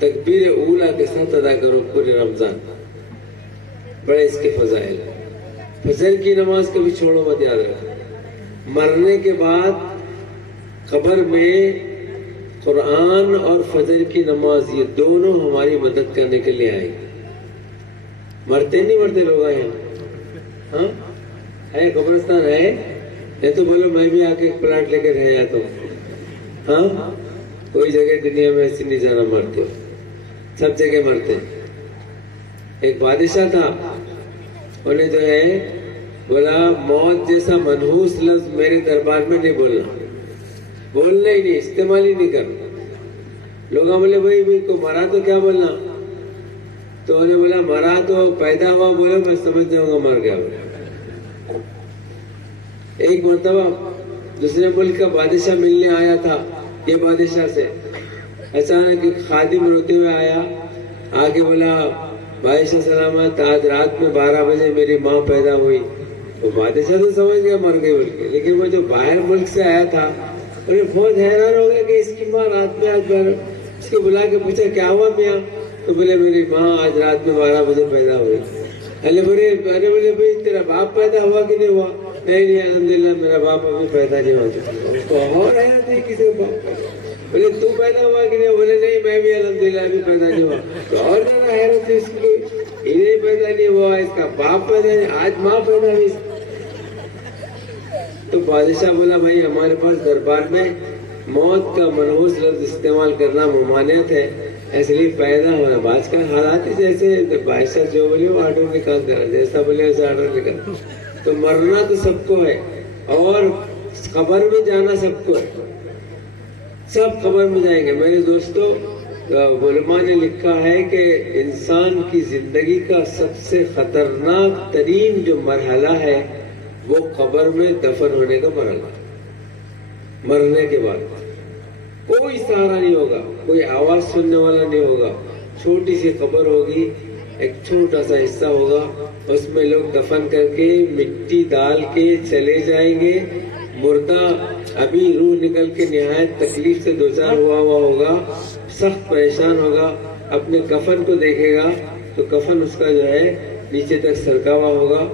تکبیر اولا کے ساتھ ادا کرو پورے رمضان. بڑے اس کے فضائل. فجر کی نماز کبھی چھوڑو مت, یاد رکھو. مرنے کے بعد قبر میں قرآن اور فجر کی نماز یہ دونوں ہماری مدد کرنے کے لیے آئے گی. مرتے نہیں مرتے لوگ آئے ہیں, ہاں ہے قبرستان ہے. نہیں تو بولو میں بھی آ کے ایک پلاٹ لے کے رہ جاتا ہوں. ہاں کوئی جگہ دنیا میں ایسی نہیں جانا مرتے ہو, سب جگہ مرتے ہیں. ایک بادشاہ تھا, انہیں جو ہے بولا موت جیسا منحوس لفظ میرے دربار میں نہیں بولنا, بولنا ہی نہیں, استعمال ہی نہیں کرنا. لوگ بولے بھائی کو مرا تو کیا بولنا, تو انہیں بولا مرا تو پیدا ہوا بولے میں سمجھ جاؤں گا مر گیا. ایک مرتبہ دوسرے ملک کا بادشاہ ملنے آیا تھا یہ بادشاہ سے. اچانک ایک خادم روتے ہوئے آیا, آ کے بولا بادشاہ سلامت, آج رات میں 12 بجے میری ماں پیدا ہوئی. تو بادشاہ تو سمجھ گیا مر گئی بول کے, لیکن وہ جو باہر ملک سے آیا تھا انہیں بہت حیران ہو گیا کہ اس کی ماں رات میں آج اس کو بلا کے پوچھا کیا ہوا میاں, تو بولے میری ماں آج رات میں 12 بجے پیدا ہوئی. ارے بولے بھائی تیرا باپ پیدا ہوا کہ نہیں ہوا؟ نہیں الحمدللہ میرا باپ ابھی پیدا نہیں ہوا. اور حیرت ہے کسی کا باپ. بولے تو پیدا ہوا کہ نہیں؟ بولے نہیں میں بھی الحمدللہ ابھی پیدا نہیں ہوا. تو اور زیادہ حیرت ہے اس کو, انہیں پیدا نہیں ہوا, اس کا باپ پیدا نہیں, آج ماں پیدا ہوئی. تو بادشاہ بولا بھائی ہمارے پاس دربار میں موت کا منحوس لفظ استعمال کرنا ممانعت ہے, اس لیے پیدا ہونا. آج کل حالات ہی جیسے بادشاہ جو بولے وہ آرڈر نکال کر, جیسا بولے ویسا آرڈر نکال. تو مرنا تو سب کو ہے اور قبر میں جانا سب کو ہے, سب قبر میں جائیں گے. میرے دوستو علماء نے لکھا ہے کہ انسان کی زندگی کا سب سے خطرناک ترین جو مرحلہ ہے وہ قبر میں دفن ہونے کا مرحلہ. مرنے کے بعد کوئی سہارا نہیں ہوگا, کوئی آواز سننے والا نہیں ہوگا. چھوٹی سی قبر ہوگی, ایک چھوٹا سا حصہ ہوگا, اس میں لوگ دفن کر کے مٹی ڈال کے چلے جائیں گے. مردہ ابھی روح نکل کے نہایت تکلیف سے دوچار ہوا ہوگا, سخت پریشان ہوگا. اپنے کفن کو دیکھے گا تو کفن اس کا جو ہے نیچے تک سرکا ہوا ہوگا,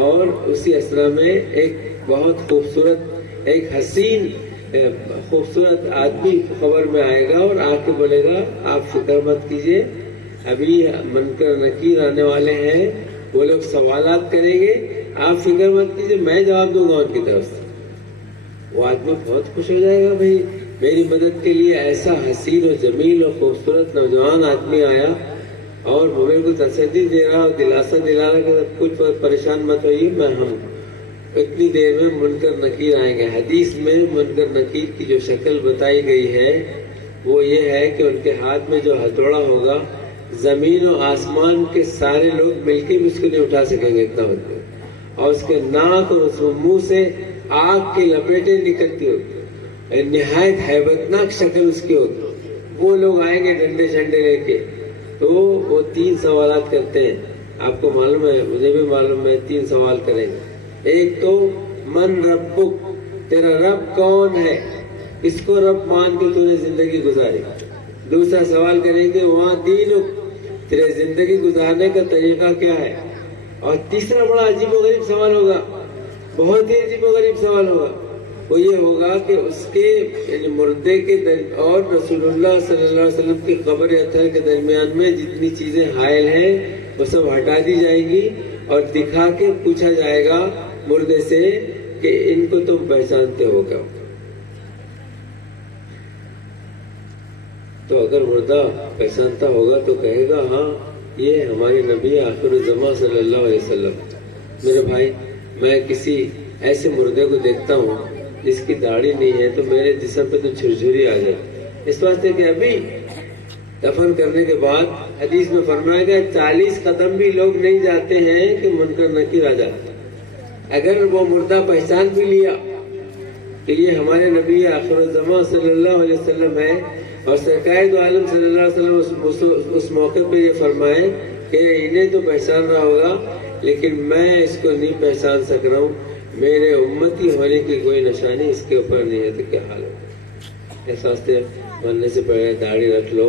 اور اسی اسرا میں ایک بہت خوبصورت ایک حسین خوبصورت آدمی قبر میں آئے گا اور آ کے بولے گا آپ فکر مت کیجئے, ابھی منکر نکیر آنے والے ہیں, وہ لوگ سوالات کریں گے, آپ فکر مت کیجئے میں جواب دوں گا ان کی طرف سے. وہ آدمی بہت خوش ہو جائے گا, بھائی میری مدد کے لیے ایسا حسین و جمیل اور خوبصورت نوجوان آدمی آیا اور وہ میرے کو تسلی دے رہا اور دلاسا دلا رہا کہ کچھ پریشان مت ہوئیے, میں ہم اتنی دیر میں منکر نکیر آئیں گے. حدیث میں منکر نکیر کی جو شکل بتائی گئی ہے وہ یہ ہے کہ ان کے ہاتھ میں جو ہتھوڑا ہوگا زمین و آسمان کے سارے لوگ مل کے بھی اس کو نہیں اٹھا سکیں گے اتنا ہوتے, اور اس کے ناک اور اس منہ سے آگ کی لپیٹیں نکلتی ہوگی, نہایت ہیبتناک شکل اس کی ہوگی. وہ لوگ آئیں گے ڈنڈے شنڈے لے کے, تو وہ 3 سوالات کرتے ہیں. آپ کو معلوم ہے, مجھے بھی معلوم ہے, 3 سوال کریں گے. ایک تو من ربک, تیرا رب کون ہے, اس کو رب مان کے تو نے زندگی گزاری. دوسرا سوال کریں گے وہاں دینک, تیرے زندگی گزارنے کا طریقہ کیا ہے. اور تیسرا بڑا عجیب و غریب سوال ہوگا, بہت ہی عجیب و غریب سوال ہوگا. وہ یہ ہوگا کہ اس کے یعنی مردے کے اور رسول اللہ صلی اللہ علیہ وسلم کی قبر اطہر کے درمیان میں جتنی چیزیں حائل ہیں وہ سب ہٹا دی جائیں گی اور دکھا کے پوچھا جائے گا مردے سے کہ ان کو تم پہچانتے ہو کیا. تو اگر مردہ پہچانتا ہوگا تو کہے گا ہاں یہ ہمارے نبی آخر الزمان صلی اللہ علیہ وسلم. میرے بھائی میں کسی ایسے مردے کو دیکھتا ہوں جس کی داڑھی نہیں ہے تو میرے جسم پہ تو جھرجھری آ جائے, اس واسطے کہ ابھی دفن کرنے کے بعد حدیث میں فرمایا گیا 40 قدم بھی لوگ نہیں جاتے ہیں کہ منکر نکیر آ جاتے. اگر وہ مردہ پہچان بھی لیا کہ یہ ہمارے نبی آخر الزمان صلی اللہ علیہ وسلم ہے, اور سرکار دو عالم صلی اللہ علیہ وسلم اس موقع پہ یہ فرمائے کہ انہیں تو پہچان رہا ہوگا لیکن میں اس کو نہیں پہچان سک رہا ہوں, میرے امتی ہونے کی کوئی نشانی اس کے اوپر نہیں ہے, تو کیا حال ہوگا. اس واسطے مرنے سے پہلے داڑھی رکھ لو,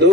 2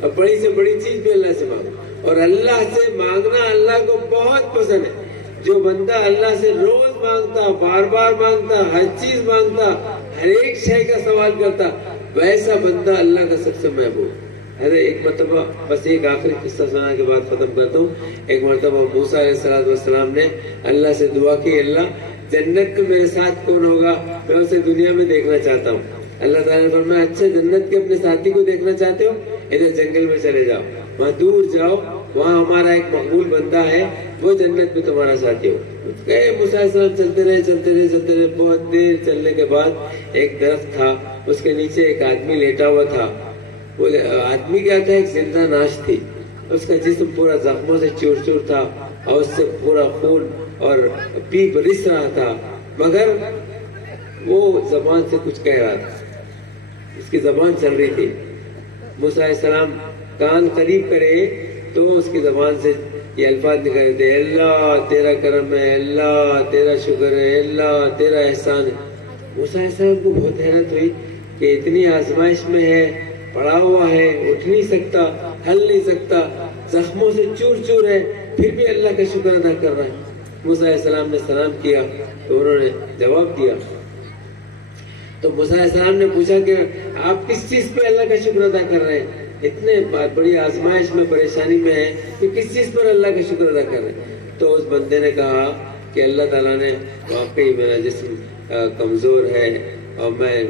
اور بڑی سے بڑی چیز بھی اللہ سے مانگو. اور اللہ سے مانگنا اللہ کو بہت پسند ہے. جو بندہ اللہ سے روز مانگتا، بار بار مانگتا، ہر چیز مانگتا، ہر ایک شے کا سوال کرتا، ویسا بندہ اللہ کا سب سے محبوب. ارے ایک مرتبہ، بس ایک آخری قصہ سنا کے بعد ختم کرتا ہوں. ایک مرتبہ موسیٰ علیہ السلام نے اللہ سے دعا کی، اللہ جنت میں میرے ساتھ کون ہوگا، میں اسے دنیا میں دیکھنا چاہتا ہوں. اللہ تعالیٰ نے فرمایا اچھا جنت کے اپنے ساتھی کو دیکھنا چاہتے ہو، ادھر جنگل میں چلے جاؤ، وہاں دور جاؤ، وہاں ہمارا ایک مقبول بندہ ہے، وہ جنت میں تمہارا ساتھی ہو. گئے موسیٰ علیہ السلام، چلتے رہے. بہت دیر چلنے کے بعد ایک درخت تھا، اس کے نیچے ایک آدمی لیٹا ہوا تھا. وہ آدمی کیا تھا، ایک زندہ ناش تھی. اس کا جسم پورا زخموں سے چور چور تھا اور اس سے پورا خون اور پیپ رس رہا تھا، مگر وہ زبان سے کچھ کہہ رہا تھا، اس کی زبان چل رہی تھی. موسیٰ علیہ السلام کان قریب کرے تو اس کی زبان سے یہ الفاظ نکل تھے، اللہ تیرا کرم ہے، اللہ تیرا شکر ہے، اللہ تیرا احسان ہے. موسیٰ علیہ السلام کو بہت حیرت ہوئی کہ اتنی آزمائش میں ہے، پڑا ہوا ہے، اٹھ نہیں سکتا، ہل نہیں سکتا، زخموں سے چور چور ہے، پھر بھی اللہ کا شکر ادا کر رہا ہے. موسیٰ علیہ السلام نے سلام کیا تو انہوں نے جواب دیا. تو موسیٰ علیہ السلام نے پوچھا کہ آپ کس چیز پہ اللہ کا شکر ادا کر رہے ہیں، اتنے بڑی آزمائش میں، پریشانی میں ہے، کہ کس چیز پر اللہ کا شکر ادا کر رہے ہیں. تو اس بندے نے کہا کہ اللہ تعالیٰ نے واقعی میرا جسم کمزور ہے اور میں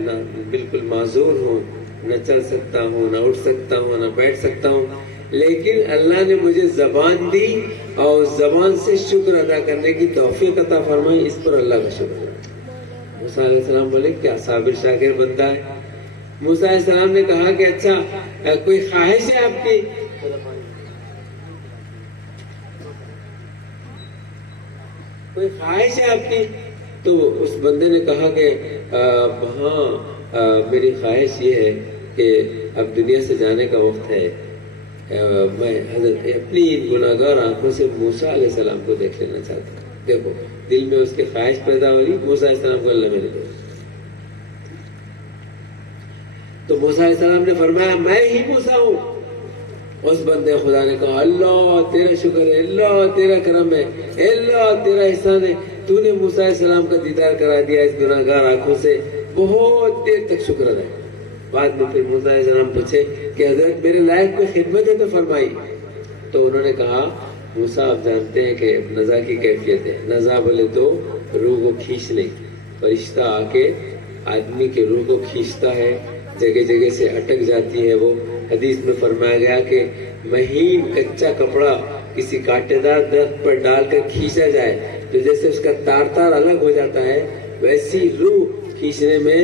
بالکل معذور ہوں، نہ چل سکتا ہوں، نہ اٹھ سکتا ہوں، نہ بیٹھ سکتا ہوں، لیکن اللہ نے مجھے زبان دی اور اس زبان سے شکر ادا کرنے کی توفیق عطا فرمائی، اس پر اللہ کا شکر. موسیٰ علیہ السلام بولے کیا صابر شاکر بندہ ہے. موسیٰ علیہ السلام نے کہا کہ اچھا کوئی خواہش ہے آپ کی، کوئی خواہش ہے آپ کی. تو اس بندے نے کہا کہ ہاں میری خواہش یہ ہے کہ اب دنیا سے جانے کا وقت ہے، میں حضرت اپنی گناہگار آنکھوں سے موسیٰ علیہ السلام کو دیکھ لینا چاہتا ہوں. دیکھو دل میں اس کی خواہش پیدا ہو رہی، موسیٰ علیہ السلام کو اللہ میں نے دیکھا. تو موسیٰ علیہ السلام نے فرمایا میں ہی موسیٰ ہوں. اس بندے خدا نے کہا اللہ تیرا شکر ہے، اللہ تیرا کرم ہے، اللہ تیرا احسان ہے، تو نے موسیٰ علیہ السلام کا دیدار کرا دیا اس گناہگار آنکھوں سے. بہت دیر تک شکر ادا. بعد میں پھر موسیٰ علیہ السلام پوچھے کہ حضرت میرے لائق کوئی خدمت ہے تو فرمائی. تو انہوں نے کہا موسیٰ آپ جانتے ہیں کہ نزا کی کیفیت ہے. نزا بولے تو روح کو کھینچنے، فرشتہ آ کے آدمی کے روح کو کھینچتا ہے، جگہ جگہ سے اٹک جاتی ہے. وہ حدیث میں فرمایا گیا کہ مہین کچا کپڑا کسی کانٹے دار درخت پر ڈال کر کھینچا جائے تو جیسے اس کا تار الگ ہو جاتا ہے، ویسی روح کھینچنے میں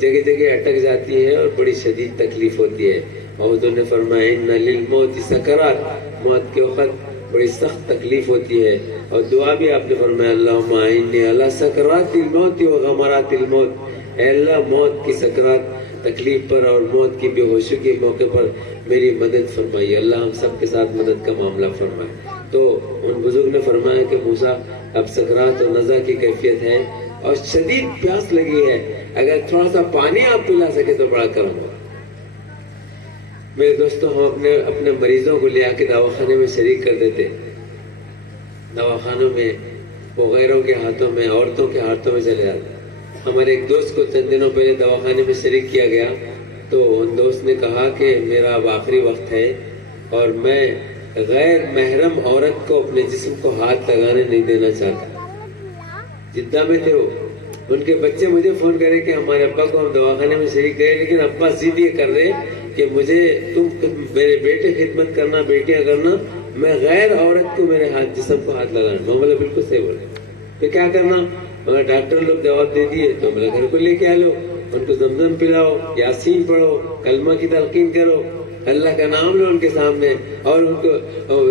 جگہ جگہ اٹک جاتی ہے اور بڑی شدید تکلیف ہوتی ہے. اور حضور نے فرمایا ان للموت سکرات، موت کے وقت بڑی سخت تکلیف ہوتی ہے. اور دعا بھی آپ نے فرمایا اللہم اعنی علی سکرات الموت و غمرات الموت، اے اللہ موت کی سکرات تکلیف پر اور موت کی بے ہوشی کے موقع پر میری مدد فرمائیے. اللہ ہم سب کے ساتھ مدد کا معاملہ فرمائے. تو ان بزرگ نے فرمایا کہ موسیٰ اب سکرات اور نزا کی کیفیت ہے اور شدید پیاس لگی ہے، اگر تھوڑا سا پانی آپ پلا سکے تو بڑا کرم ہو. میرے دوستوں ہم اپنے مریضوں کو لے آ کے دواخانے میں شریک کر دیتے. دواخانوں میں وہ غیروں کے ہاتھوں میں، عورتوں کے ہاتھوں میں چلے جاتے. ہمارے ایک دوست کو چند دنوں پہلے دواخانے میں شریک کیا گیا تو ان دوست نے کہا کہ میرا اب آخری وقت ہے اور میں غیر محرم عورت کو اپنے جسم کو ہاتھ لگانے نہیں دینا چاہتا. جدہ میں تھے وہ، ان کے بچے مجھے فون کرے کہ ہمارے ابا کو ہم دواخانے میں شریک کریں، لیکن ابا ضد یہ کر رہے کہ مجھے تم میرے بیٹے خدمت کرنا، بیٹیاں کرنا، میں غیر عورت کو میرے جسم کو ہاتھ لگانا. میں بولا بالکل صحیح بولے. پھر کیا کرنا؟ مگر ڈاکٹر لوگ جواب دے دیے تو میرے گھر کو لے کے آ لو، ان کو زمزم پلاؤ، یاسین پڑھو، کلمہ کی تلقین کرو، اللہ کا نام لو ان کے سامنے. اور ان کو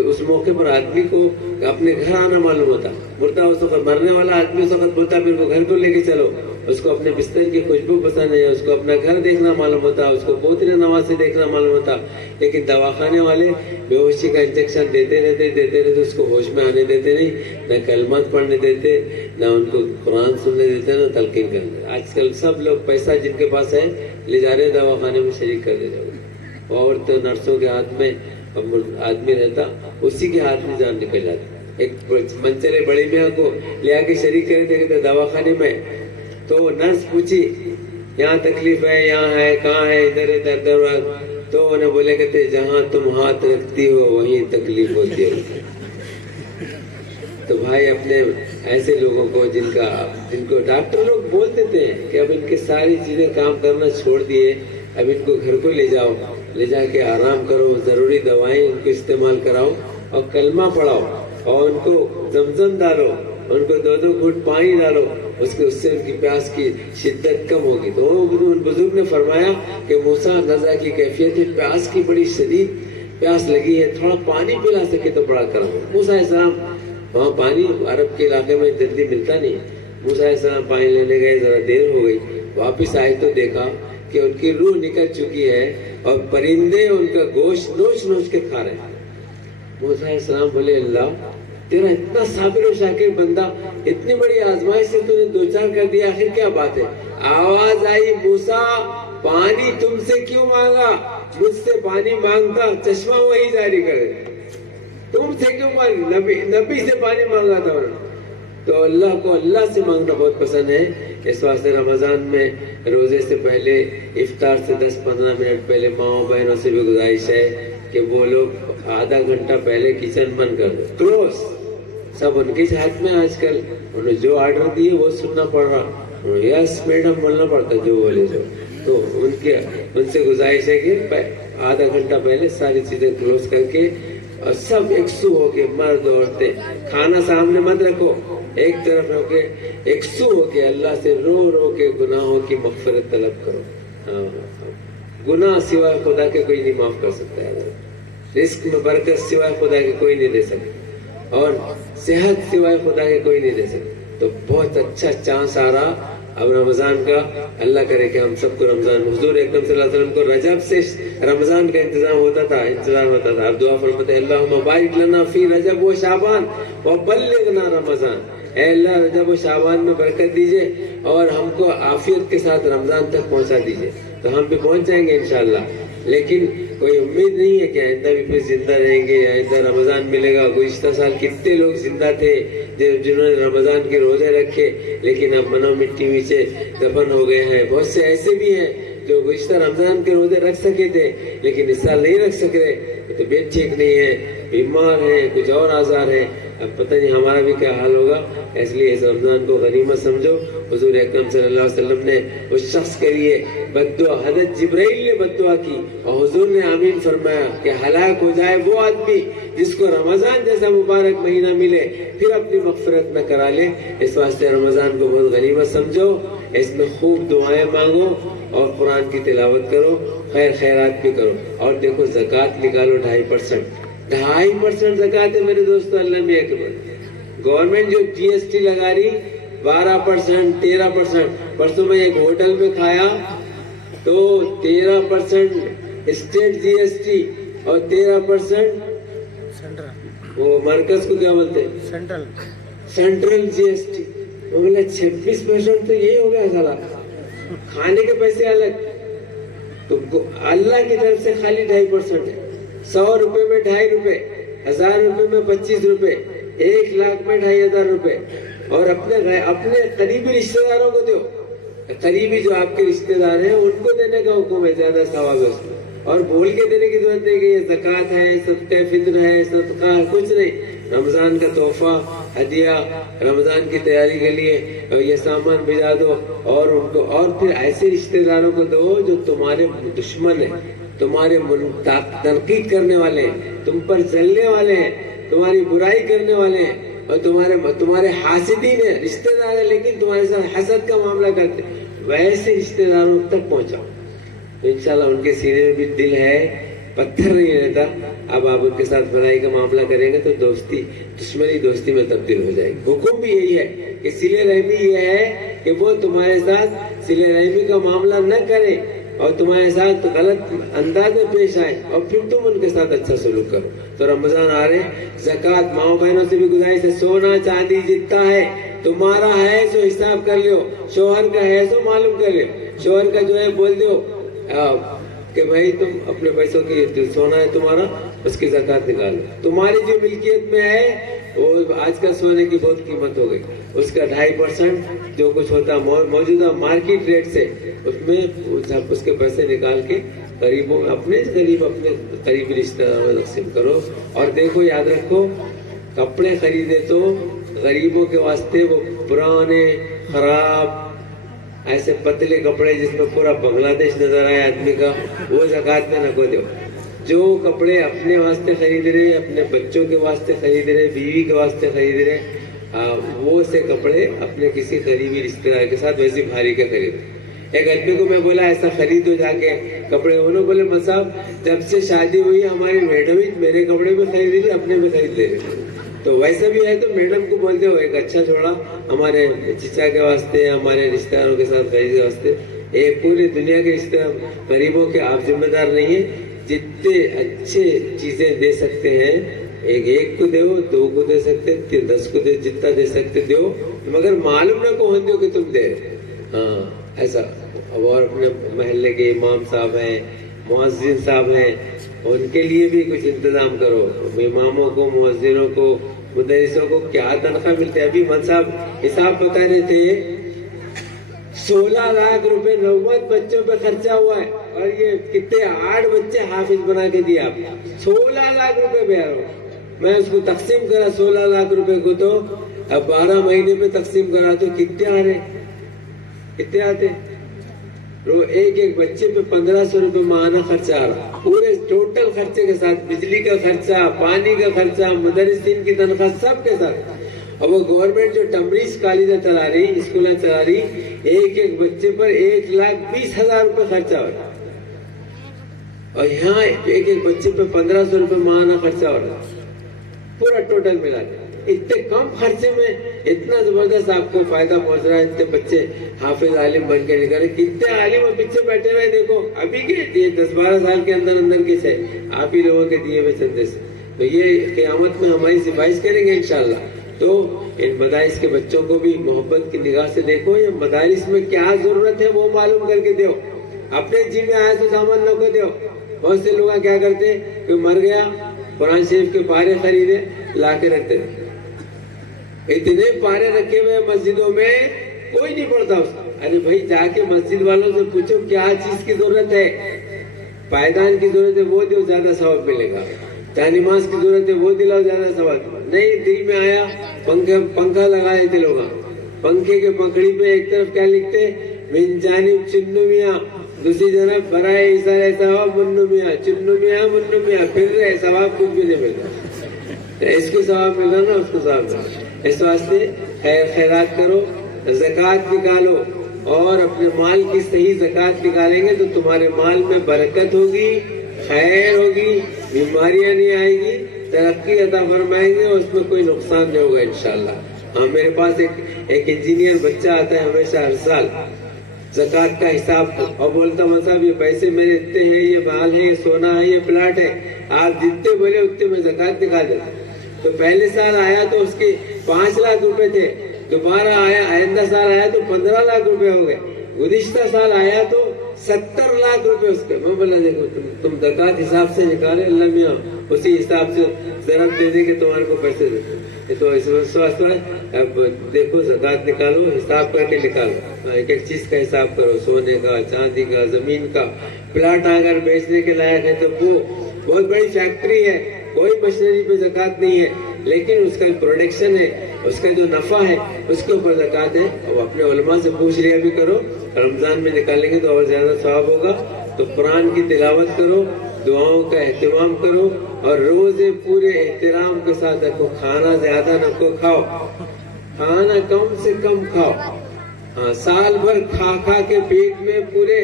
اس موقع پر آدمی کو اپنے گھر آنا معلوم ہوتا. مردہ اس وقت، مرنے والا آدمی اس وقت بولتا پھر کو گھر کو لے کے چلو، اس کو اپنے بستر کی خوشبو پسند ہے، اس کو اپنا گھر دیکھنا معلوم ہوتا، اس کو پوترے نوازے دیکھنا معلوم ہوتا. لیکن دواخانے والے بے ہوشی کا انجیکشن دیتے رہتے اس کو ہوش میں آنے دیتے نہیں، نہ کلمات پڑھنے دیتے، نہ ان کو قرآن سننے دیتے، نہ تلقین کرنے. آج کل سب لوگ پیسہ جن کے پاس ہے لے جا رہے دواخانے میں شریک کر دیتے. اور تو نرسوں کے ہاتھ میں آدمی رہتا, اسی کے ہاتھ میں جان نکل جاتی. ایک منچلے بڑی میاں کو لے آ کے شریک کرے تھے کہتے دواخانے میں, تو نرس پوچھی یہاں تکلیف ہے, یہاں ہے, کہاں ہے, ادھر ہے, ادھر, تو انہیں بولے کہتے جہاں تم ہاتھ رکھتی ہو وہیں تکلیف ہوتی ہے. تو بھائی اپنے ایسے لوگوں کو جن کو ڈاکٹر لوگ بول دیتے ہیں کہ اب ان کی ساری چیزیں کام کرنا چھوڑ دیے, اب ان کو گھر کو لے جاؤ, لے جا کے آرام کرو, ضروری دوائیں ان کو استعمال کراؤ اور کلمہ پڑھاؤ اور ان کو زمزم ڈالو, ان کو 2-2 گھونٹ پانی ڈالو, اس سے ان کی پیاس کی شدت کم ہوگی. تو ان بزرگ نے فرمایا کہ موسیٰ نزا کی کیفیت ہے, پیاس کی بڑی شدید پیاس لگی ہے, تھوڑا پانی پلا سکے تو بڑا کرم. موسیٰ علیہ السلام وہاں پانی عرب کے علاقے میں جلدی ملتا نہیں. موسیٰ علیہ السلام پانی لینے گئے, ذرا دیر ہو گئی, واپس آئے تو دیکھا کہ ان کی روح نکل چکی ہے اور پرندے ان کا گوشت نوچ نوچ کے کھا رہے ہیں. موسیٰ علیہ السلام بولے اللہ تیرا اتنا صابر و شاکر بندہ, اتنی بڑی آزمائش سے تو نے 2-4 کر دیا, آخر کیا بات ہے؟ آواز آئی موسیٰ پانی تم سے کیوں مانگا, مجھ سے پانی مانگتا چشمہ وہی جاری کرے, تم سے کیوں پانی, نبی سے پانی مانگا تھا. تو اللہ کو اللہ سے مانگنا بہت پسند ہے. اس واسطے رمضان میں روزے سے پہلے افطار سے 10-15 منٹ پہلے ماؤں بہنوں سے بھی گزارش ہے کہ وہ لوگ آدھا گھنٹہ پہلے کچن بند کر دو, کلوز. سب ان کے ہاتھ میں آج کل, انہیں جو آرڈر دیے وہ سننا پڑ رہا, یس میڈم بولنا پڑتا جو بولے جو. تو ان سے گزارش ہے کہ آدھا گھنٹہ پہلے ساری چیزیں کلوز کر کے اور سب ایکسو ہو کے, مرد عورتیں, کھانا سامنے مت رکھو, ایک طرف ہو کے ایکسو ہو کے اللہ سے رو رو کے گناہوں کی مغفرت طلب کرو. گناہ سوائے خدا کے کوئی نہیں معاف کر سکتا ہے, رزق میں برکت سوائے خدا کے کوئی نہیں دے سکتا, اور صحت سوائے خدا کے کوئی نہیں دے سکتا. تو بہت اچھا چانس آ رہا اب رمضان کا. اللہ کرے کہ ہم سب کو رمضان, حضور اکرم صلی اللہ علیہ وسلم کو رجب سے رمضان کا انتظام ہوتا تھا, انتظار ہوتا تھا. اب دعا فرماتے اللہم بارک لنا فی رجب و شعبان وبلغنا رمضان. اے اللہ رجب و شعبان میں برکت دیجئے اور ہم کو عافیت کے ساتھ رمضان تک پہنچا دیجئے. تو ہم بھی پہنچ جائیں گے انشاءاللہ, لیکن کوئی امید نہیں ہے کہ آئندہ بھی پھر زندہ رہیں گے, آئندہ رمضان ملے گا. گزشتہ سال کتنے لوگ زندہ تھے جنہوں نے رمضان کے روزے رکھے, لیکن اب منو مٹی میں سے دفن ہو گئے ہیں. بہت سے ایسے بھی ہیں جو گزشتہ رمضان کے روزے رکھ سکے تھے لیکن اس سال نہیں رکھ سکے, طبیعت ٹھیک نہیں ہے, بیمار ہیں, کچھ اور آزار ہیں. اب پتہ نہیں ہمارا بھی کیا حال ہوگا. اس لیے اس رمضان کو غنیمت سمجھو. حضور اکرم صلی اللہ علیہ وسلم نے اس شخص کے لیے بد دعا, حضرت جبرائیل نے بد دعا کی اور حضور نے آمین فرمایا کہ ہلاک ہو جائے وہ آدمی جس کو رمضان جیسا مبارک مہینہ ملے پھر اپنی مغفرت نہ کرا لے. اس واسطے رمضان کو بہت غنیمت سمجھو, اس میں خوب دعائیں مانگو اور قرآن کی تلاوت کرو, خیر خیرات بھی کرو. اور دیکھو زکوٰۃ نکالو 2.5%, 2.5% زکوٰۃ ہے میرے دوستو. اللہ میں اکبر. گورنمنٹ جو جی ایس ٹی لگا رہی 12%, 13%. پرسوں میں ایک ہوٹل میں کھایا تو 13% اسٹیٹ جی ایس ٹی اور 13% وہ مرکز کو کیا بولتے ہیں, سینٹرل جی ایس ٹی. وہ بولے 26% تو یہ ہو گیا سارا, کھانے کے پیسے الگ. تو اللہ کی طرف سے خالی 2.5% ہے. 100 روپے میں 2.5 روپے, 1000 روپے میں 25 روپے, 1 لاکھ میں 2500 روپے. اور اپنے قریبی رشتہ داروں کو دو. قریبی جو آپ کے رشتہ دار ہیں ان کو دینے کا حکم ہے, زیادہ ثواب ہے اس میں. اور بول کے دینے کی ضرورت نہیں کہ یہ زکوٰۃ ہے, صدقہ فطر ہے, صدقہ, کچھ نہیں. رمضان کا تحفہ, ہدیہ, رمضان کی تیاری کے لیے یہ سامان بھیجا دو. اور ان کو, اور پھر ایسے رشتہ داروں کو دو جو تمہارے دشمن ہیں, تمہارے تنقید کرنے والے ہیں, تم پر جلنے والے ہیں, تمہاری برائی کرنے والے ہیں, اور تمہارے حاسدین ہیں, رشتہ دار ہیں لیکن تمہارے ساتھ حسد کا معاملہ کرتے ہیں. ویسے رشتہ داروں تک پہنچاؤ تو انشاءاللہ ان کے سینے میں بھی دل ہے, پتھر نہیں رہتا. اب آپ ان کے ساتھ بھلائی کا معاملہ کریں گے تو دوستی دشمنی دوستی میں تبدیل ہو جائے گی. حکم بھی یہی ہے کہ صلہ رحمی یہ ہے کہ وہ تمہارے ساتھ صلہ رحمی کا معاملہ نہ کریں اور تمہارے ساتھ غلط انداز میں پیش آئے اور پھر تم ان کے ساتھ اچھا سلوک کرو. تو رمضان آ رہے, زکوٰۃ ماؤں بہنوں سے بھی گزارش ہے, سونا چاندی جتنا ہے تمہارا ہے سو حساب کر لو, شوہر کا ہے سو معلوم کر لو. شوہر کا جو ہے بول دو کہ بھائی تم اپنے پیسوں کی سونا ہے تمہارا اس کی زکات نکالو. تمہاری جو ملکیت میں ہے وہ آج کل سونے کی بہت قیمت ہو گئی, اس کا 2.5% جو کچھ ہوتا موجودہ مارکیٹ ریٹ سے اس میں اس کے پیسے نکال کے غریبوں اپنے قریبی رشتہ داروں میں تقسیم کرو. اور دیکھو یاد رکھو, کپڑے خریدے تو غریبوں کے واسطے وہ پرانے خراب ایسے پتلے کپڑے جس میں پورا بنگلہ دیش نظر آئے آدمی کا, وہ زکات میں نہ کو دو. جو کپڑے اپنے واسطے خرید رہے, اپنے بچوں کے واسطے خرید رہے, بیوی کے واسطے خرید رہے, وہ سے کپڑے اپنے کسی قریبی رشتے دار کے ساتھ ویسے بھاری کے خرید. ایک آدمی کو میں بولا ایسا خریدو جا کے کپڑے, انہوں بولے مت صاحب جب سے شادی ہوئی ہماری میڈم ہی میرے کپڑے بھی خرید رہی, اپنے بھی خرید لے رہے. تو ویسا بھی ہے تو میڈم کو بولتے ہو ایک اچھا جوڑا ہمارے چچا کے واسطے, ہمارے رشتہ داروں کے ساتھ خرید کے واسطے. ایک پوری دنیا کے رشتے غریبوں کے آپ ذمہ دار نہیں ہیں. جتنے اچھے چیزیں دے سکتے ہیں ایک کو دو, 2 کو دے سکتے, 10 کو دے, جتنا دے سکتے دو, مگر معلوم نہ کو ہوں کہ تم دے رہے. ہاں ایسا. اور اپنے محلے کے امام صاحب ہیں, مؤذن صاحب ہیں, ان کے لیے بھی کچھ انتظام کرو. اماموں کو, مؤذنوں کو, مدرسوں کو کیا تنخواہ ملتے ہیں. ابھی من صاحب حساب بتا رہے تھے 16 لاکھ روپے 90 بچوں پہ خرچہ ہوا ہے, اور یہ کتنے 8 بچے حافظ بنا کے دیا. 16 لاکھ روپے بہار ہو. میں اس کو تقسیم کرا 16 لاکھ روپے کو, تو اب 12 مہینے پہ تقسیم کرا تو کتنے آ رہے, کتنے آتے. ایک بچے پہ 1500 روپے ماہانہ خرچہ آ رہا, پورے ٹوٹل خرچے کے ساتھ, بجلی کا خرچہ, پانی کا خرچہ, مدرسین کی تنخواہ سب کے ساتھ. اور وہ گورنمنٹ جو تمریز کالجیں چلا رہی, اسکولیں چلا رہی, ایک بچے پر 1,20,000 روپے خرچہ ہو رہا, اور یہاں ایک بچے پہ 1500 روپے ماہانہ خرچہ ہو رہا. پورا ٹوٹل ملا کے اتنے کم خرچے میں اتنا زبردست آپ کو فائدہ پہنچ رہا ہے. اتنے بچے حافظ عالم بن کے نکلے, کتنے عالم اور پیچھے بیٹھے ہوئے دیکھو ابھی کے 10-12 سال کے اندر کیسے آپ ہی لوگوں کے دیے ہوئے چندے سے. تو یہ قیامت میں ہماری سفارش کریں گے انشاءاللہ. تو ان مدارس کے بچوں کو بھی محبت کی نگاہ سے دیکھو, یہ مدارس میں کیا ضرورت ہے وہ معلوم کر کے دو. اپنے جی میں آیا تو سامان لوگ کو دو. بہت سے لوگ کیا کرتے ہیں, کوئی مر گیا قرآن شریف کے پارے خریدے لا کے رکھتے, اتنے پارے رکھے ہوئے مسجدوں میں کوئی نہیں پڑھتا اس کو. ارے بھائی جا کے مسجد والوں سے پوچھو کیا چیز کی ضرورت ہے. پائیدان کی ضرورت ہے وہ دو, زیادہ ثواب ملے گا. نماز کی ضرورت ہے وہ دلاؤ, زیادہ ثواب. نہیں دل میں آیا پنکھا لگا دیتے لوگ, پنکھے کے پکڑی پہ ایک طرف کیا لکھتے, من جانب چنو میاں, دوسری طرف برائے اشارہ ثواب منو میاں, چنو میاں منو میاں, پھر رہے ثواب کچھ بھی نہیں ملتا. اس کو ثواب مل رہا نا اس کو ثواب مل رہا. اس واسطے خیرات کرو, زکوٰۃ نکالو, اور اپنے مال کی صحیح زکوٰۃ نکالیں گے تو تمہارے مال میں برکت ہوگی, خیر ہوگی, بیماریاں نہیں آئے گی, ترقی عطا فرمائیں گے, اور اس میں کوئی نقصان نہیں ہوگا انشاءاللہ. ہاں میرے پاس ایک انجینئر بچہ آتا ہے ہمیشہ ہر سال زکوٰۃ کا حساب, اور بولتا صاحب یہ پیسے میرے اتنے ہیں, یہ مال ہے, یہ سونا ہے, یہ پلاٹ ہے, آپ جتنے بولے اتنے میں زکوٰۃ نکال دیتا. تو پہلے سال آیا تو اس کے 5 لاکھ روپے تھے, دوبارہ آیا آئندہ سال آیا تو 15 لاکھ روپے ہو گئے, گزشتہ سال آیا تو 70 لاکھ روپے اس کے. میں بولا دیکھو تم زکوٰۃ حساب سے نکالے, اللہ میاں اسی حساب سے ضرب دے دے کے تمہارے کو پیسے دیتے. تو اس واسطے اب دیکھو زکوٰۃ نکالو, حساب کر کے نکالو, ایک ایک چیز کا حساب کرو, سونے کا, چاندی کا, زمین کا. پلاٹ اگر بیچنے کے لائق ہے تو وہ بہت بڑی فیکٹری ہے, کوئی مشینری پہ زکوٰۃ نہیں ہے, لیکن اس کا پروڈکشن ہے, اس کا جو نفع ہے اس کے اوپر زکوٰۃ ہے. اور اپنے علماء سے پوچھ لیا بھی کرو, رمضان میں نکالیں گے تو اور زیادہ ثواب ہوگا. تو قرآن کی تلاوت کرو, دعاؤں کا اہتمام کرو, اور روزے پورے احترام کے ساتھ رکھو. کھانا زیادہ نہ کو کھاؤ, کھانا کم سے کم کھاؤ. ہاں سال بھر کھا کھا کے پیٹ میں پورے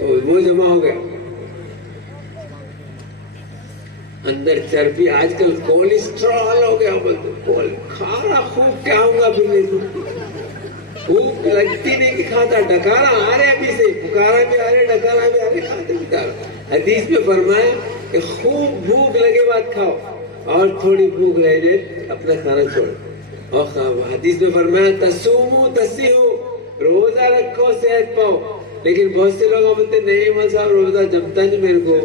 وہ جمع ہو گیا, اندر چربی. آج کل کولیسٹرول ہو گیا, کھانا خوب کیا ہوں گا, پھر نہیں بھوک لگتی نہیں کہ کھاتا. ڈکارا آ رہے ابھی سے, پکارا بھی آ رہے, ڈکارا بھی آ رہے, کھاتے ڈکارا. حدیث میں فرمایا کہ خوب بھوک لگے بعد کھاؤ, اور تھوڑی بھوک رہ جائے اپنا کھانا چھوڑو. اور حدیث میں فرمایا تصوموا تصیحوا, روزہ رکھو صحت پاؤ. لیکن بہت سے لوگ بولتے نہیں مول صاحب روزہ جمتا نہیں میرے کو.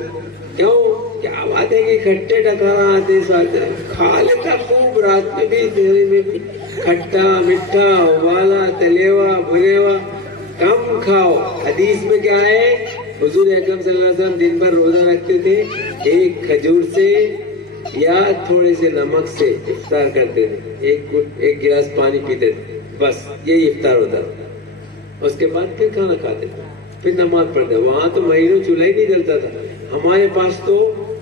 کیوں؟ کیا بات ہے کہ کھٹے ٹکارا آتے اس وقت کھا لیتا خوب, رات میں بھی دہلی میں بھی کھٹا میٹھا ابالا تلے ہوا بھنے ہوا کم کھاؤ. حدیث میں کیا ہے؟ حضور اکرم صلی اللہ علیہ وسلم دن بھر روزہ رکھتے تھے, ایک کھجور سے یا تھوڑے سے نمک سے افطار کرتے تھے, ایک گلاس پانی پیتے تھے, بس یہی افطار ہوتا تھا. اس کے بعد پھر کھانا کھاتے تھے, پھر نماز پڑھتے. وہاں تو مہینوں چولہا ہی نہیں جلتا تھا. ہمارے پاس تو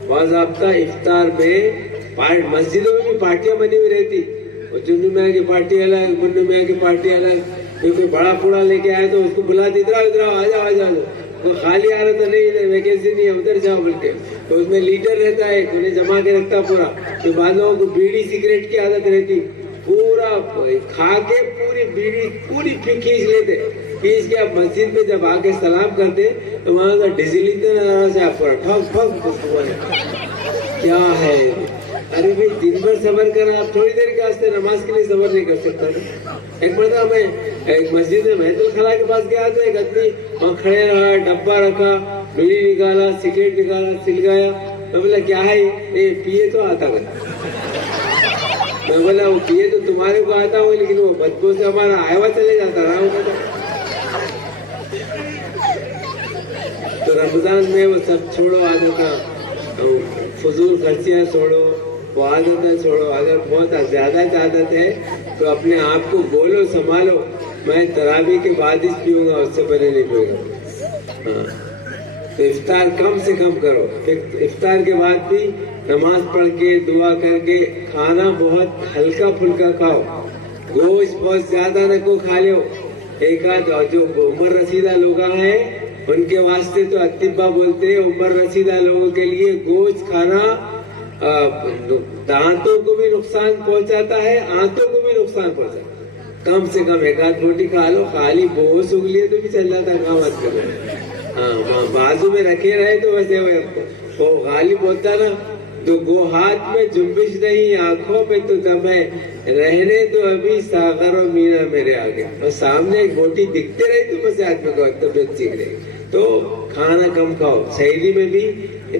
باضابطہ افطار میں مسجدوں میں بھی پارٹیاں بنی ہوئی رہتی, اور چنو میاں کی پارٹی الگ, گنو میاں کی پارٹی الگ. کوئی بڑا پوڑا لے کے آئے تو اس کو بلاتے ادھر آ جاؤ آ جاؤ. وہ خالی آ رہا تھا نہیں ویکینسی نہیں ہے ادھر جاؤ بول کے. تو اس میں لیڈر رہتا ہے, انہیں جما کے رکھتا پورا. تو بعد لوگوں کو بیڑی سگریٹ کی عادت رہتی, پورا کھا کے پوری بیڑی پوری کھینچ لیتے. پیس کے آپ مسجد میں جب آ کے سلام کرتے تو وہاں کا ڈیزل اتنا سے آپ ٹھک ٹھک کیا ہے. ارے بھائی دن بھر صبر کرنا, آپ تھوڑی دیر کے واسطے نماز کے لیے صبر نہیں کر سکتا. ایک مرتبہ میں ایک مسجد میں محت الخلا کے پاس گیا تو ایک آدمی وہاں کھڑے رہا, ڈبہ رکھا, بیڑی نکالا, سگریٹ نکالا, سلگایا. میں بولا کیا ہے یہ پیے تو آتا ہے. میں بولا وہ پیے تو تمہارے کو آتا ہو لیکن وہ بدبو سے ہمارا آیا ہوا چلے جاتا رہا ہوگا. تو رمضان میں وہ سب چھوڑو عادت, فضول خرچیاں چھوڑو, وہ عادتیں چھوڑو. اگر بہت زیادہ عادت ہے تو اپنے آپ کو بولو سنبھالو, میں تراویح کے بعد ہی پیوں گا, اس سے پہلے نہیں پیوں گا. ہاں تو افطار کم سے کم کرو. پھر افطار کے بعد بھی نماز پڑھ کے دعا کر کے کھانا بہت ہلکا پھلکا کھاؤ. گوشت بہت زیادہ نہ کو کھا لو. ایک آدھ جو عمر رسیدہ لوگ ہیں ان کے واسطے تو اتبا بولتے ہیں, عمر رسیدہ لوگوں کے لیے گوشت کھانا دانتوں کو بھی نقصان پہنچاتا ہے, آنتوں کو بھی نقصان پہنچاتا ہے. کم سے کم ایک آدھ روٹی کھا لو, خالی بہت اگلی تو بھی چل جاتا ہے, کام مت کرو. ہاں بازو میں رکھے رہے تو ویسے وہ غالب ہوتا نا. تو گو ہاتھ میں جنبش نہیں, آنکھوں میں تو دم ہے, رہنے تو ابھی ساغر و مینا میرے آگے. اور سامنے ایک بوٹی دکھتے رہی تو بس آدمی کو طبیعت سیکھ رہی. تو کھانا کم کھاؤ. سحری میں بھی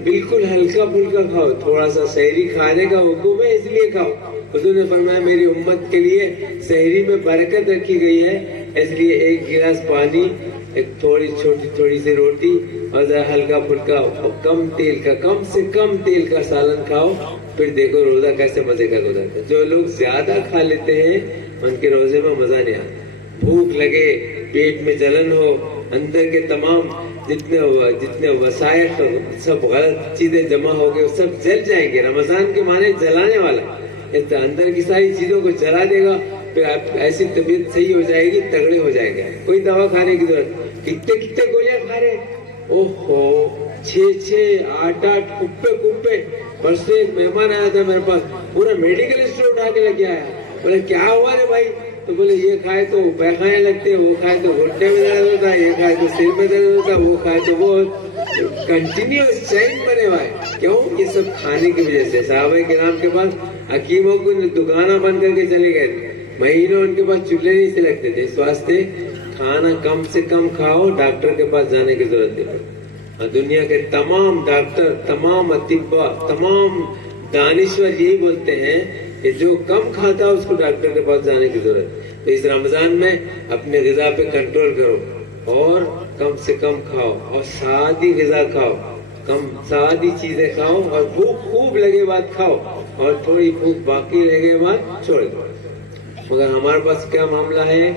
بالکل ہلکا پھلکا کھاؤ. تھوڑا سا سحری کھانے کا حکم ہے اس لیے کھاؤ. حضور نے فرمایا میری امت کے لیے سحری میں برکت رکھی گئی ہے, اس لیے ایک گلاس پانی, ایک تھوڑی سی روٹی اور ہلکا پھلکا کم تیل کا, کم سے کم تیل کا سالن کھاؤ. پھر دیکھو روزہ کیسے مزے کا گزرتا ہے. جو لوگ زیادہ کھا لیتے ہیں ان کے روزے میں مزہ نہیں آتا. بھوک لگے, پیٹ میں جلن ہو, اندر کے تمام جتنے وسائل سب غلط چیزیں جمع ہو گئے سب جل جائیں گے. رمضان کے معنی جلانے والا, اندر کی ساری چیزوں کو جلا دے گا. پھر ایسی طبیعت صحیح ہو جائے گی, تگڑے ہو جائے گا. کوئی دوا کھانے کی ضرورت. کتنے گولیاں کھا رہے, اوہو 6 8 کپے. پرسوں ایک مہمان آیا تھا میرے پاس, پورا میڈیکل اسٹور اٹھا کے لگ آیا. بولے کیا ہوا رے بھائی؟ تو بولے یہ کھائے تو پیخانے لگتے, وہ کھائے تو گھٹنے میں درد ہوتا, یہ کھائے تو سر میں درد ہوتا, وہ کھائے تو وہ کنٹینیوس چین بنے ہوا ہے. کیوں؟ یہ سب کھانے کی وجہ سے. صحابہ کرام کے پاس حکیموں کو دکانیں بند کر کے چلے گئے تھے, مہینوں ان کے پاس چولہے نہیں سے لگتے تھے. اس واسطے کھانا کم سے کم کھاؤ, ڈاکٹر کے پاس جانے کی ضرورت نہیں پڑتی. دنیا کے تمام ڈاکٹر, تمام اطباء, تمام دانشور یہی بولتے ہیں کہ جو کم کھاتا ہے اس کو ڈاکٹر کے پاس جانے کی ضرورت. تو اس رمضان میں اپنے غذا پہ کنٹرول کرو اور کم سے کم کھاؤ, اور سادی غذا کھاؤ, سادی چیزیں کھاؤ, اور بھوک خوب لگے بعد کھاؤ, اور تھوڑی بھوک باقی لگے بعد چھوڑ دو. مگر ہمارے پاس کیا معاملہ ہے؟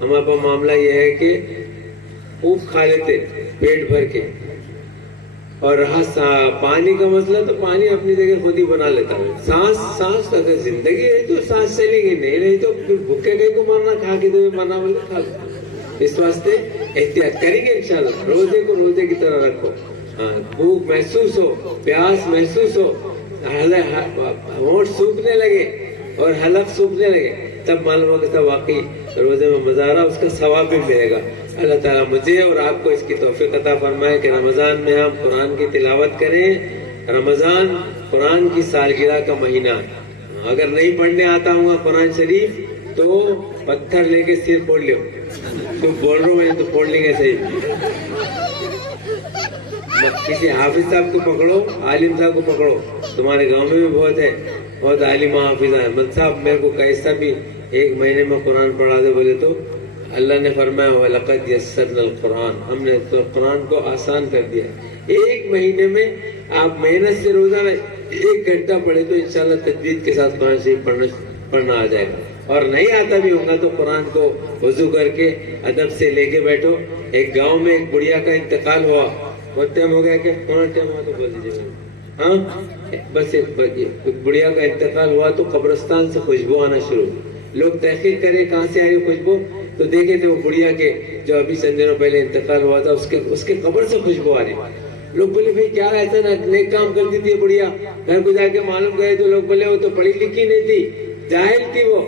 ہمارے پاس معاملہ یہ ہے کہ خوب کھا لیتے پیٹ بھر کے, اور رہا پانی کا مسئلہ تو پانی اپنی جگہ خود ہی بنا لیتا ہے. سانس اگر زندگی رہی تو سانس چلے گی, نہیں رہی تو پھر بھوکے گئے کو مرنا, کھا کے تو مرنا بولے کھا لو. اس واسطے احتیاط کریں گے انشاءاللہ. روزے کو روزے کی طرح رکھو. بھوک محسوس ہو, پیاس محسوس ہو, ہونٹ سوکھنے لگے اور حلق سوکھنے لگے, تب معلوم ہوگا کہ واقعی روزے میں مزہ آ رہا, اس کا ثواب بھی ملے گا. اللہ تعالیٰ مجھے اور آپ کو اس کی توفیق عطا فرمائے کہ رمضان میں ہم قرآن کی تلاوت کریں. رمضان قرآن کی سالگرہ کا مہینہ. اگر نہیں پڑھنے آتا ہوں قرآن شریف تو پتھر لے کے سر پھوڑ لو. تم بول رہے ہو میں تو پڑھ لیں گے صحیح. کسی حافظ صاحب کو پکڑو, عالم صاحب کو پکڑو, تمہارے گاؤں میں بھی بہت ہے, بہت عالم حافظ ہیں. مل صاحب میرے کو کیسا بھی ایک مہینے میں قرآن پڑھا دے بولے تو اللہ نے فرمایا وَلَقَدْ يَسَّرْنَا الْقُرْآنَ, ہم نے تو قرآن کو آسان کر دیا. ایک مہینے میں آپ محنت سے روزانہ 1 گھنٹہ پڑھے تو انشاءاللہ تجوید کے ساتھ قرآن شریف پڑھنا آ جائے گا. اور نہیں آتا بھی ہوگا تو قرآن کو وضو کر کے ادب سے لے کے بیٹھو. ایک گاؤں میں ایک بڑھیا کا انتقال ہوا, بہت ٹائم ہو گیا, کیا کتنا ٹائم ہوا تو بول دیجیے. ہاں بس ایک بڑھیا کا انتقال ہوا تو قبرستان سے خوشبو آنا شروع. لوگ تحقیق کرے کہاں سے آئی خوشبو, تو دیکھے تھے وہ بڑھیا کے جو ابھی چند دنوں پہلے انتقال ہوا تھا اس کے قبر سے خوشبو آ رہی. لوگ بولے بھائی کیا ایسا نیک کام کرتی تھی بڑھیا, گھر کو جا کے معلوم کرے تو لوگ بولے وہ تو پڑھی لکھی نہیں تھی, جاہل تھی وہ,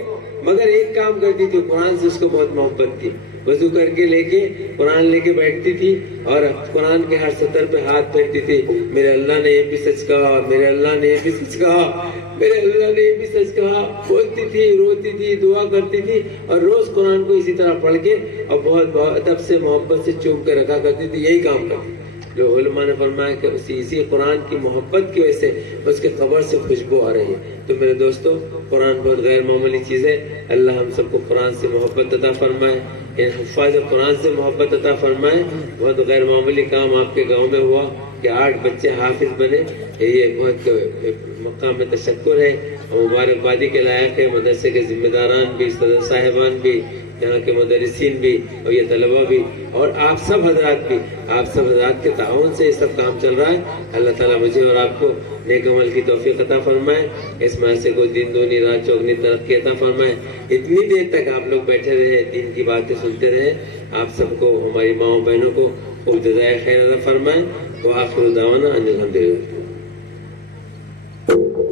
مگر ایک کام کرتی تھی, قرآن سے اس کو بہت محبت تھی. وضو کر کے لے کے قرآن لے کے بیٹھتی تھی اور قرآن کے ہر سطر پہ ہاتھ پھیرتی تھی. میرے اللہ نے یہ بھی سچ کہا, میرے اللہ نے یہ بھی سچ کہا, میرے اللہ نے یہ بھی سچ کہا. بولتی تھی, روتی تھی, دعا کرتی تھی اور روز قرآن کو اسی طرح پڑھ کے اور بہت ادب سے محبت سے چوم کے رکھا کرتی تھی. یہی کام کرتی. جو علماء نے فرمایا کہ اسی قرآن کی محبت کی وجہ سے اس کے قبر سے خوشبو آ رہی ہے. تو میرے دوستو, قرآن بہت غیر معمولی چیز ہے. اللہ ہم سب کو قرآن سے محبت عطا فرمائے, ان حفاظ قرآن سے محبت عطا فرمائے. بہت غیر معمولی کام آپ کے گاؤں میں ہوا کہ 8 بچے حافظ بنے, یہ بہت مقام میں تشکر ہے اور مبارکبادی کے لائق ہے. مدرسے کے ذمہ داران بھی, صدر صاحبان بھی, یہاں کے مدرسین بھی اور یہ طلبہ بھی اور آپ سب حضرات بھی, آپ سب حضرات کے تعاون سے یہ سب کام چل رہا ہے. اللہ تعالیٰ مجھے اور آپ کو نیک عمل کی توفیق عطا فرمائے. اس مدرسے کو دین دونی رات چوگنی ترقی عطا فرمائے. اتنی دیر تک آپ لوگ بیٹھے رہے, دین کی باتیں سنتے رہے. آپ سب کو, ہماری ماؤں بہنوں کو خوب جزائے خیر عطا فرمائے. وآخر دعوانا ان الحمدللہ.